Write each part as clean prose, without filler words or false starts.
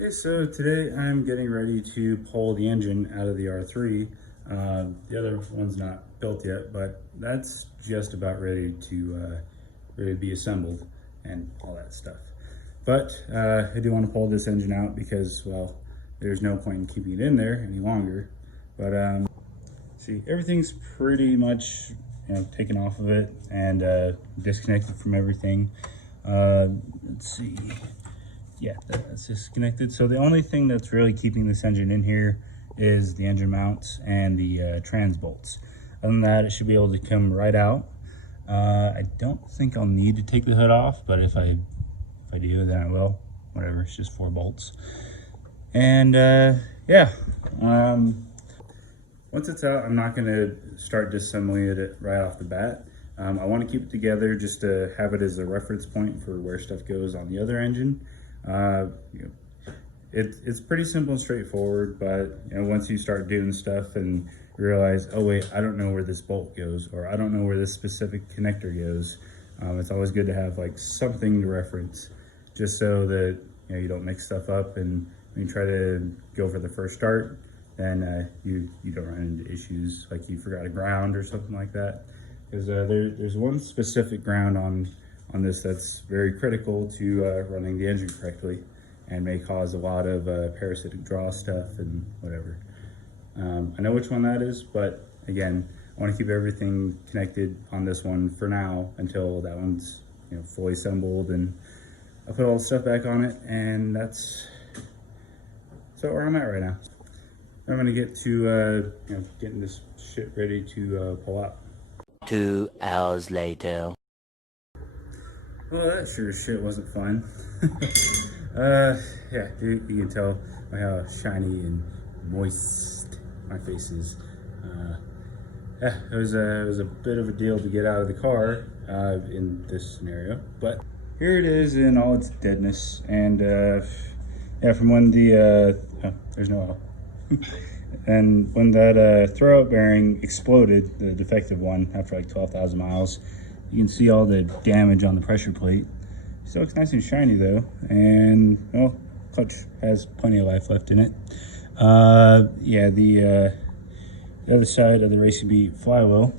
Okay, so today I'm getting ready to pull the engine out of the R3. The other one's not built yet, but that's just about ready to be assembled and all that stuff. But I do want to pull this engine out because, well, there's no point in keeping it in there any longer. But see, everything's pretty much taken off of it and disconnected from everything. Let's see. Yeah, that's disconnected. So the only thing that's really keeping this engine in here is the engine mounts and the trans bolts. Other than that, it should be able to come right out. I don't think I'll need to take the hood off, but if I do, then I will. Whatever, it's just 4 bolts. And yeah, once it's out, I'm not gonna start disassembling it right off the bat. I want to keep it together just to have it as a reference point for where stuff goes on the other engine. It's pretty simple and straightforward, but once you start doing stuff and you realize, oh wait, I don't know where this bolt goes, or I don't know where this specific connector goes, it's always good to have like something to reference, just so that you don't mix stuff up, and when you try to go for the first start, then you don't run into issues like you forgot a ground or something like that. Because there's one specific ground on this that's very critical to running the engine correctly and may cause a lot of parasitic draw stuff and whatever. I know which one that is, but again, I want to keep everything connected on this one for now until that one's fully assembled, and I'll put all the stuff back on it, and that's where I'm at right now. I'm gonna get to getting this shit ready to pull out. 2 hours later. Well, that sure as shit wasn't fun. Yeah, you can tell by how shiny and moist my face is. Yeah, it was a bit of a deal to get out of the car in this scenario, but here it is in all its deadness. And yeah, from when the oh, there's no oil. And when that throwout bearing exploded, the defective one, after like 12,000 miles, you can see all the damage on the pressure plate. Still looks nice and shiny though, and well, clutch has plenty of life left in it. Yeah, the other side of the Racing Beat flywheel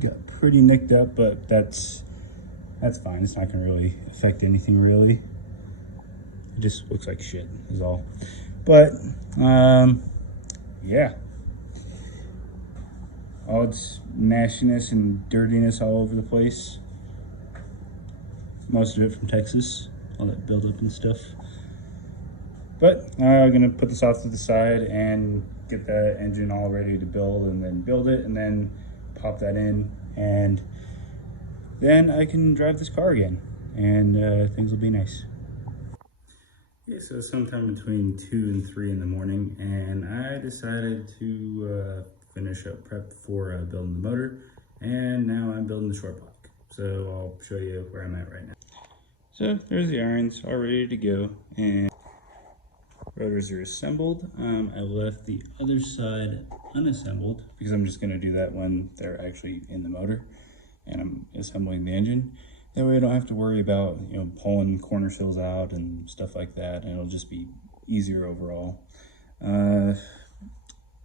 got pretty nicked up, but that's fine. It's not gonna really affect anything really. It just looks like shit is all. But yeah, all its nastiness and dirtiness all over the place. Most of it from Texas, all that buildup and stuff. But I'm gonna put this off to the side and get that engine all ready to build, and then build it, and then pop that in, and then I can drive this car again, and things will be nice. Okay, so sometime between 2 and 3 in the morning, and I decided to finish up prep for building the motor, and now I'm building the short block. So I'll show you where I'm at right now. So there's the irons all ready to go, and rotors are assembled. I left the other side unassembled because I'm just going to do that when they're actually in the motor and I'm assembling the engine. That way I don't have to worry about pulling corner seals out and stuff like that, and it'll just be easier overall.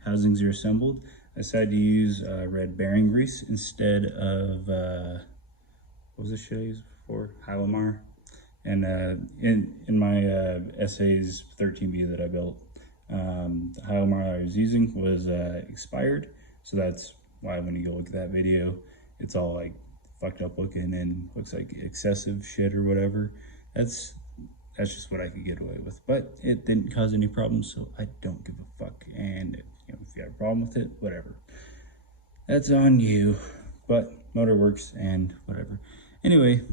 Housings are assembled. I decided to use red bearing grease instead of what was this shit I used before? Hylamar. And in my exhaiust 13B that I built, the Hylamar I was using was expired, so that's why when you go look at that video, it's all like fucked up looking and looks like excessive shit or whatever. That's just what I could get away with, but it didn't cause any problems, so I don't give a fuck. And if you have a problem with it, whatever, that's on you. But motor works and whatever. Anyway,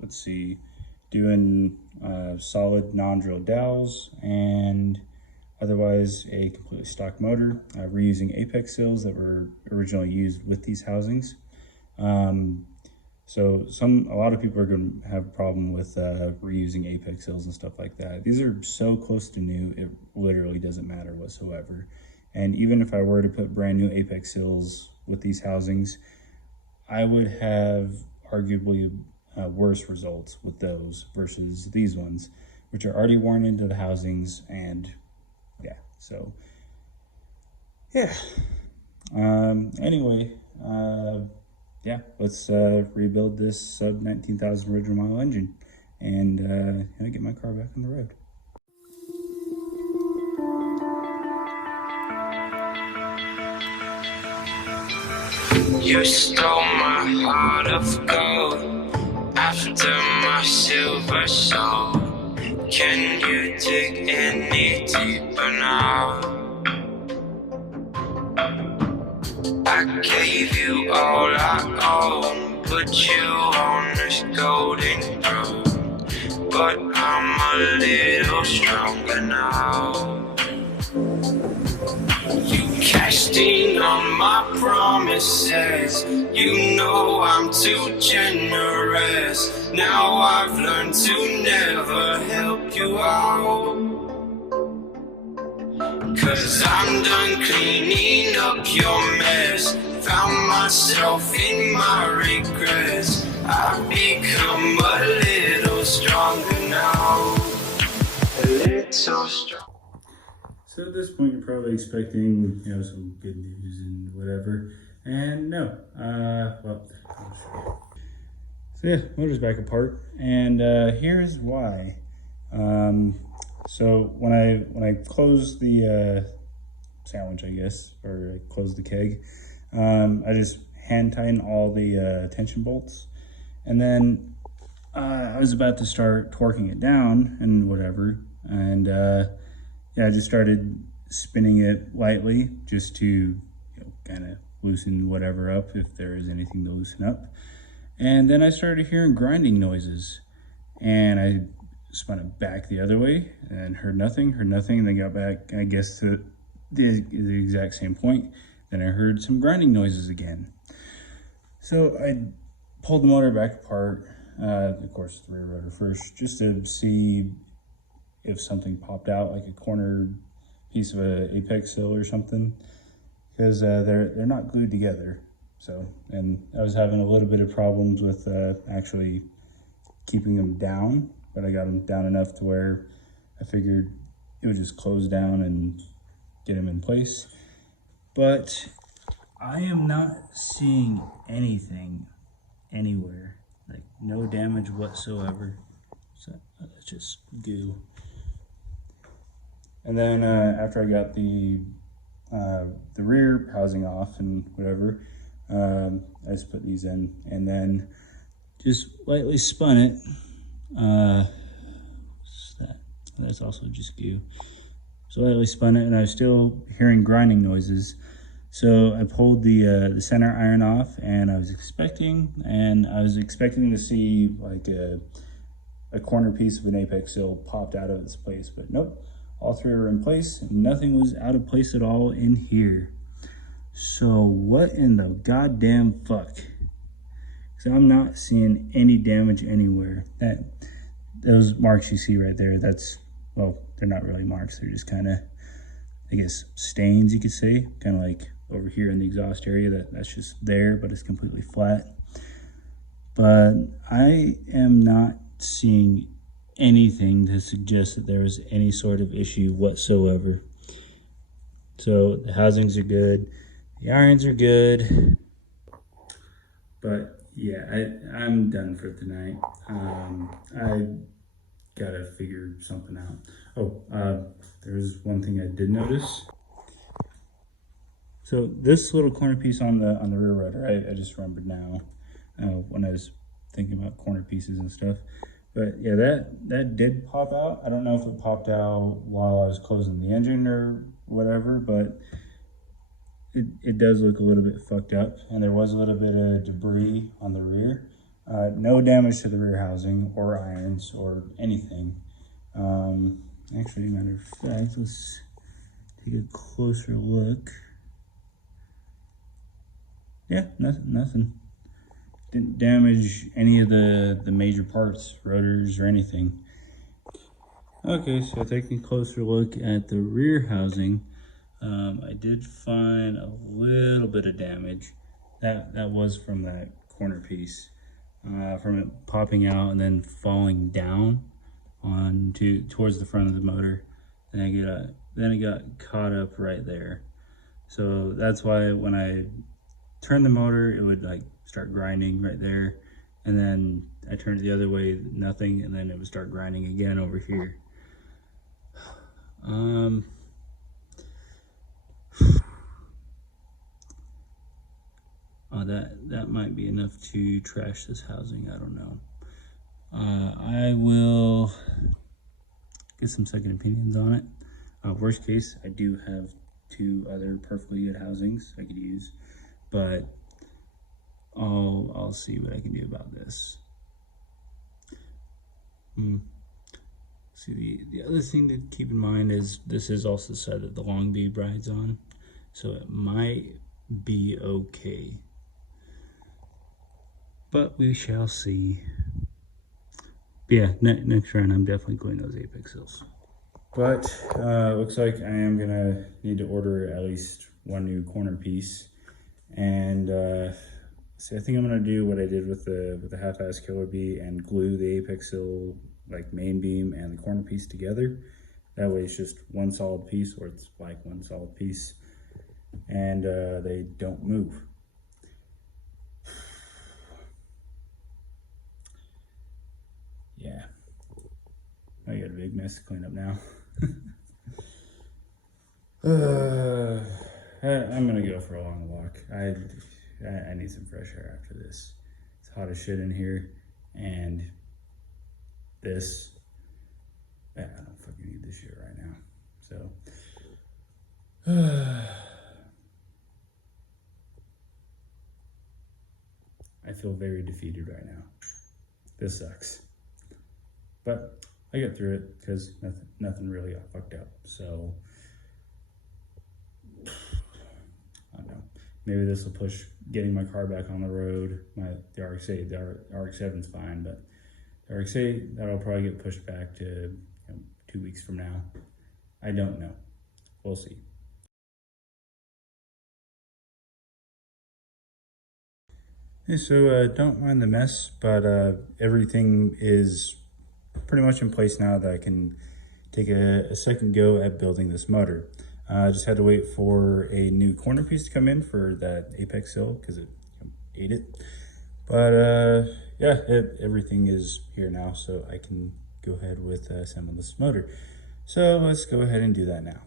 let's see, doing solid non-drill dowels, and otherwise a completely stock motor, reusing apex seals that were originally used with these housings. So a lot of people are going to have a problem with reusing apex seals and stuff like that. These are so close to new, it literally doesn't matter whatsoever. And even if I were to put brand new apex seals with these housings, I would have arguably worse results with those versus these ones, which are already worn into the housings. And yeah, so yeah. Anyway, yeah, let's rebuild this sub 19,000 original mile engine and get my car back on the road. You stole my heart of gold after my silver soul. Can you dig any deeper now? I gave you all I own, put you on this golden road, but I'm a little stronger now. You cashed in on my promises, you know I'm too generous. Now I've learned to never help you out, 'cause I'm done cleaning up your mess. Found myself in my regrets. I've become a little stronger now, a little stronger. So at this point, you're probably expecting, some good news and whatever. And no, well, so yeah, motor's back apart, and here's why. So when I closed the sandwich, I guess, or I closed the keg, I just hand tightened all the tension bolts, and then I was about to start torquing it down and whatever, and I just started spinning it lightly just to kind of loosen whatever up if there is anything to loosen up. And then I started hearing grinding noises, and I spun it back the other way and heard nothing, and then got back, I guess, to the exact same point. Then I heard some grinding noises again. So I pulled the motor back apart, of course the rear rotor first, just to see if something popped out, like a corner piece of a apex seal or something, because they're not glued together. So, and I was having a little bit of problems with actually keeping them down, but I got them down enough to where I figured it would just close down and get them in place. But I am not seeing anything anywhere, like no damage whatsoever. So that's just goo. And then after I got the rear housing off and whatever, I just put these in and then just lightly spun it. What's that? That's also just goo. So lightly spun it, and I was still hearing grinding noises. So I pulled the center iron off, and I was expecting to see like a corner piece of an apex seal popped out of its place, but nope. All three were in place, and nothing was out of place at all in here. So what in the goddamn fuck? So I'm not seeing any damage anywhere. Those marks you see right there, well, they're not really marks. They're just kind of, I guess, stains, you could say. Kind of like over here in the exhaust area, that's just there, but it's completely flat. But I am not seeing anything to suggest that there was any sort of issue whatsoever. So the housings are good, the irons are good, but yeah, I'm done for tonight. I gotta figure something out. Oh, there's one thing I did notice. So this little corner piece on the rear rudder, I just remembered now when I was thinking about corner pieces and stuff. But yeah, that did pop out. I don't know if it popped out while I was closing the engine or whatever, but it does look a little bit fucked up. And there was a little bit of debris on the rear. No damage to the rear housing or irons or anything. Actually, matter of fact, let's take a closer look. Yeah, nothing. Didn't damage any of the major parts, rotors or anything. Okay, so taking a closer look at the rear housing, I did find a little bit of damage. That was from that corner piece, from it popping out and then falling down on towards the front of the motor, and it got caught up right there. So that's why when I turned the motor, it would like start grinding right there, and then I turned it the other way, nothing, and then it would start grinding again over here. Oh, that might be enough to trash this housing. I don't know. I will get some second opinions on it. Worst case, I do have 2 other perfectly good housings I could use, but I'll see what I can do about this. See, the other thing to keep in mind is this is also the side that the long bead rides on, so it might be okay, but we shall see. But yeah, next round I'm definitely gluing those apex seals. But looks like I am gonna need to order at least 1 new corner piece, and so I think I'm gonna do what I did with the half-ass killer bee and glue the apex seal like main beam and the corner piece together. That way it's just 1 solid piece, or it's like 1 solid piece, and they don't move. Yeah, I got a big mess to clean up now. I'm gonna go for a long walk. I need some fresh air after this. It's hot as shit in here, and this, I don't fucking need this shit right now. So, I feel very defeated right now. This sucks, but I got through it because nothing really got fucked up. So, I don't know. Maybe this will push getting my car back on the road. The RX-8, the RX-7's fine, but the RX-8, that'll probably get pushed back to 2 weeks from now. I don't know. We'll see. Okay, so don't mind the mess, but everything is pretty much in place now that I can take a second go at building this motor. I just had to wait for a new corner piece to come in for that apex seal because it ate it. But yeah, everything is here now, so I can go ahead with assembling this motor. So let's go ahead and do that now.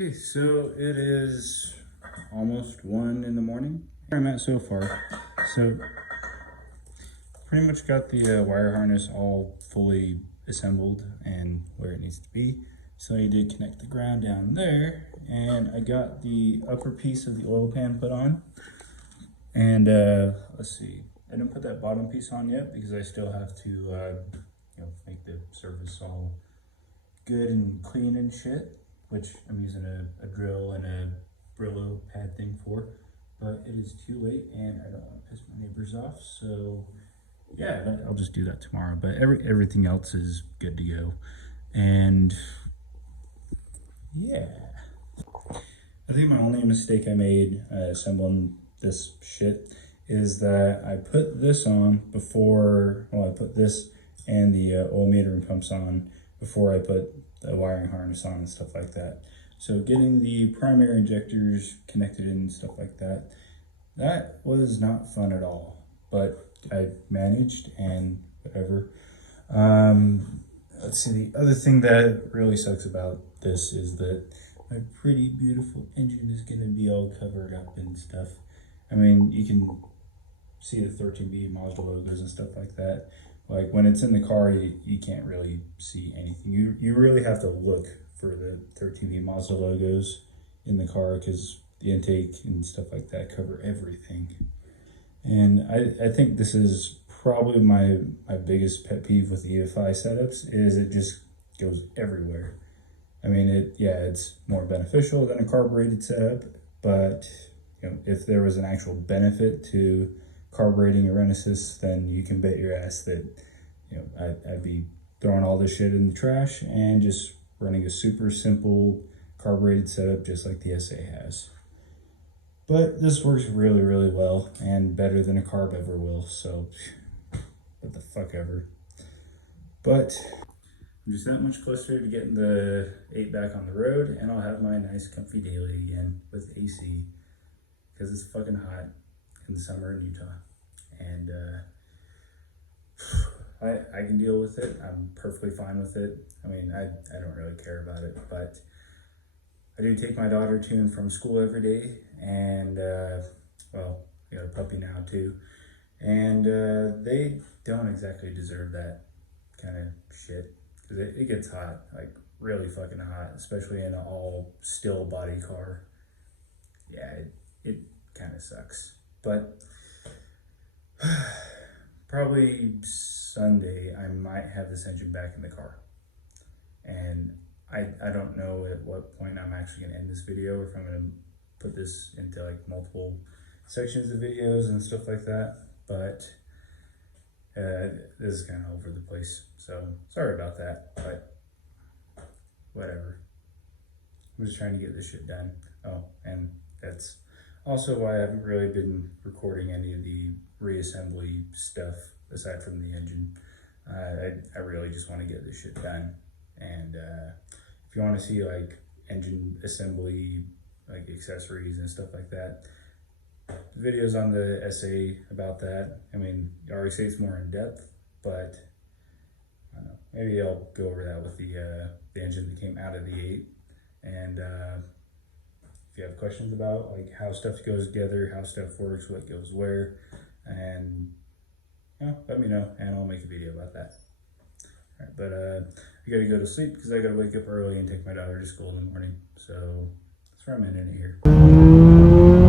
Okay, so it is almost 1 in the morning. Where I'm at so far. So pretty much got the wire harness all fully assembled and where it needs to be. So I did connect the ground down there, and I got the upper piece of the oil pan put on. And let's see, I didn't put that bottom piece on yet because I still have to make the surface all good and clean and shit, which I'm using a drill and a Brillo pad thing for. But it is too late and I don't want to piss my neighbors off, so yeah, I'll just do that tomorrow. But everything else is good to go. And yeah, I think my only mistake I made assembling this shit is that I put this on before, well, I put this and the oil metering pumps on before I put the wiring harness on and stuff like that. So getting the primary injectors connected in and stuff like that, that was not fun at all, but I managed and whatever. Let's see, the other thing that really sucks about this is that my pretty beautiful engine is gonna be all covered up and stuff. I mean, you can see the 13B Mazda logos and stuff like that. Like when it's in the car, you can't really see anything. You really have to look for the 13B Mazda logos in the car because the intake and stuff like that cover everything. And I think this is probably my biggest pet peeve with the EFI setups is it just goes everywhere. I mean, it's more beneficial than a carbureted setup, but if there was an actual benefit to carbureting a Renesis, then you can bet your ass that I'd be throwing all this shit in the trash and just running a super simple carbureted setup just like the SA has. But this works really, really well and better than a carb ever will, so what the fuck ever. But I'm just that much closer to getting the 8 back on the road, and I'll have my nice comfy daily again with AC because it's fucking hot in the summer in Utah. And I can deal with it. I'm perfectly fine with it. I mean, I don't really care about it, but I do take my daughter to and from school every day, and well, I got a puppy now too, and they don't exactly deserve that kind of shit because it gets hot, like really fucking hot, especially in an all still body car. Yeah, it kind of sucks, but probably Sunday I might have this engine back in the car, and I don't know at what point I'm actually going to end this video or if I'm going to put this into like multiple sections of videos and stuff like that, but this is kind of over the place, so sorry about that, but whatever. I'm just trying to get this shit done. Oh, and that's also why I haven't really been recording any of the reassembly stuff aside from the engine. I really just want to get this shit done, and if you want to see like engine assembly, like accessories and stuff like that, videos on the SA about that. I mean, the RX8's more in depth, but I don't know, maybe I'll go over that with the engine that came out of the 8. And if you have questions about like how stuff goes together, how stuff works, what goes where, and let me know and I'll make a video about that. All right, but I gotta go to sleep because I gotta wake up early and take my daughter to school in the morning. So that's where I'm ending it here.